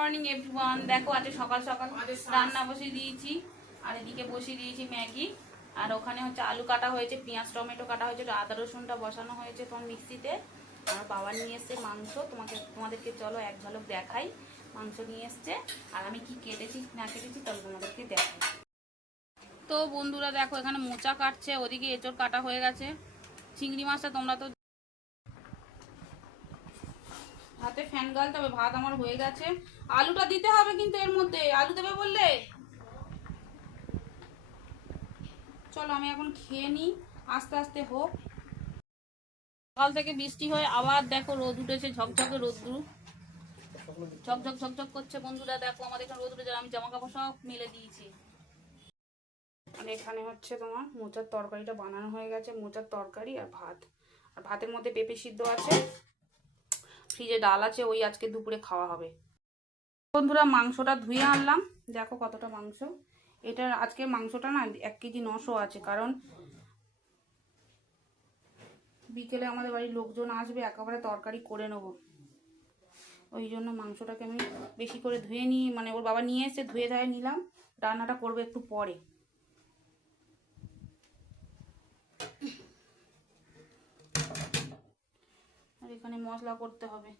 Morning everyone. দেখো আজ সকাল সকাল রান্না বসিয়ে দিয়েছি, আর এদিকে বসিয়ে দিয়েছি ম্যাগি, আর ওখানে হচ্ছে আলু কাটা হয়েছে, পেঁয়াজ টমেটো কাটা হয়েছে, আদা রসুনটা বসানো হয়েছে তোমার মিক্সিতে। আর বাবা নিয়ে এসছে মাংস, তোমাদেরকে চলো এক ঝলক দেখাই। মাংস নিয়ে এসছে, আর আমি কি কেটেছি না কেটেছি তাহলে তোমাদেরকে দেখাই। তো বন্ধুরা দেখো এখানে মোচা কাটছে, ওদিকে এঁচড় কাটা হয়ে গেছে। চিংড়ি মাছটা তোমরা তো হাতে ফ্যান গালতে হবে। ভাত আমার হয়ে গেছে, আলুটা দিতে হবে কিন্তু এর মধ্যে। আলু দেবে বললে চলো আমি এখন খেয়ে নিই, আস্তে আস্তে হোক। সকাল থেকে বৃষ্টি হয়ে আবার দেখো রোদ উঠেছে, ঝকঝকে রোদ্দুর, ঝকঝক ঝকঝক করছে। বন্ধুরা দেখো আমাদের এখানে রোদ উঠেছে, আমি জামা কাপড় সব মেলে দিয়েছি। আর এখানে হচ্ছে তোমার মোচার তরকারিটা বানানো হয়ে গেছে, মোচার তরকারি আর ভাত। আর ভাতের মধ্যে পেঁপে সিদ্ধ আছে, ফ্রিজে ডাল আছে, ওই আজকে দুপুরে খাওয়া হবে। বন্ধুরা মাংসটা ধুয়ে আনলাম, দেখো কতটা মাংস। এটা আজকে মাংসটা না 1 কেজি 900 আছে, কারণ বিকেলে আমাদের বাড়ির লোকজন আসবে, একেবারে তরকারি করে নেব। ওই জন্য মাংসটাকে আমি বেশি করে ধুয়ে নিই, মানে ওর বাবা নিয়ে এসে ধুয়ে ধায়ে নিলাম। রান্নাটা করবো একটু পরে। আর এখানে মশলা করতে হবে।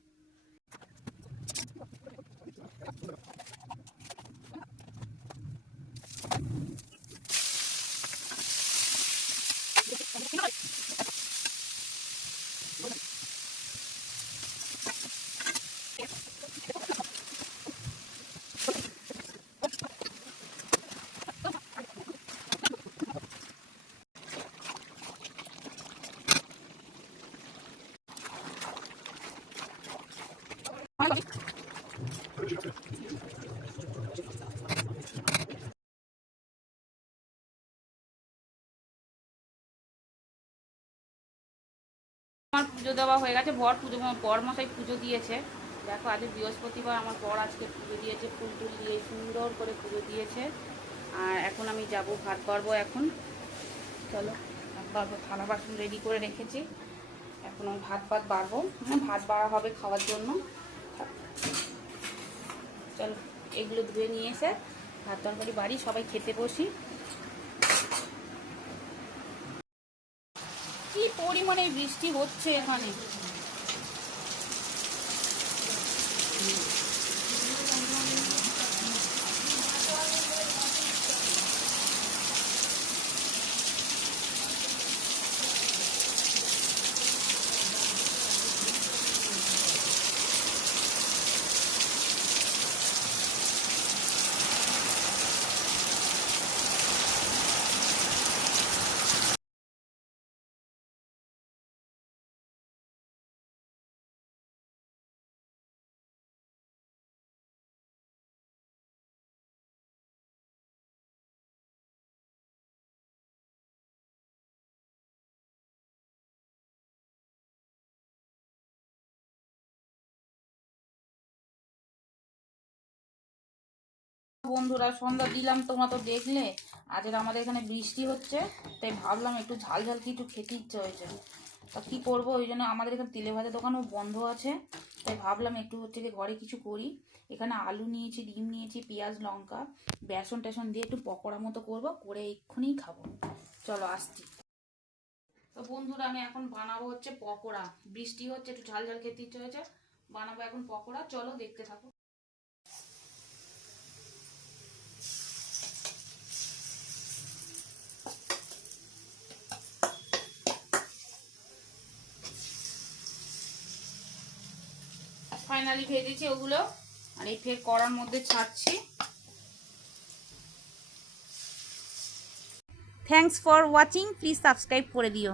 আমার পুজো দেওয়া হয়ে গেছে, বর মশাই পুজো দিয়েছে। দেখো আজ বৃহস্পতিবার, আমার বর আজকে পুজো দিয়েছে, ফুল টুল দিয়ে সুন্দর করে পুজো দিয়েছে। আর এখন আমি যাব ভাত বাড়বো। এখন চলো ভাত বাড়বো, থালা বাসন রেডি করে রেখেছি। এখন আমি ভাত বাড়বো, ভাত বাড়া হবে খাওয়ার জন্য। চলো এগুলো ধুয়ে নিয়ে এসে ভাত তরকারি বাড়ি, সবাই খেতে বসি। কি পরিমাণে বৃষ্টি হচ্ছে এখানে। বন্ধুরা সন্ধ্যা দিলাম, তোমরা তো দেখলে। আজকে আমাদের এখানে বৃষ্টি হচ্ছে, তাই ভাবলাম একটু ঝাল ঝাল কি একটু খেতে ইচ্ছে হয়েছে। তা কি করবো, ওই জন্য আমাদের এখানে তেলে ভাজা দোকানও বন্ধ আছে, তাই ভাবলাম একটু হচ্ছে কি ঘরে কিছু করি। এখানে আলু নিয়েছি, ডিম নিয়েছি, পেঁয়াজ লঙ্কা বেসন টেসন দিয়ে একটু পকোড়া মতো করবো, করে এক্ষুনি খাবো। চলো আসছি। তো বন্ধুরা আমি এখন বানাবো হচ্ছে পকোড়া। বৃষ্টি হচ্ছে, একটু ঝাল ঝাল খেতে ইচ্ছে হয়েছে, বানাবো এখন পকোড়া। চলো দেখতে থাকো। ফাইনালি ভেজেছি ওগুলো, আর এই ফের কড়ার মধ্যে ছাড়ছি। Thanks for watching, please subscribe করে দিও।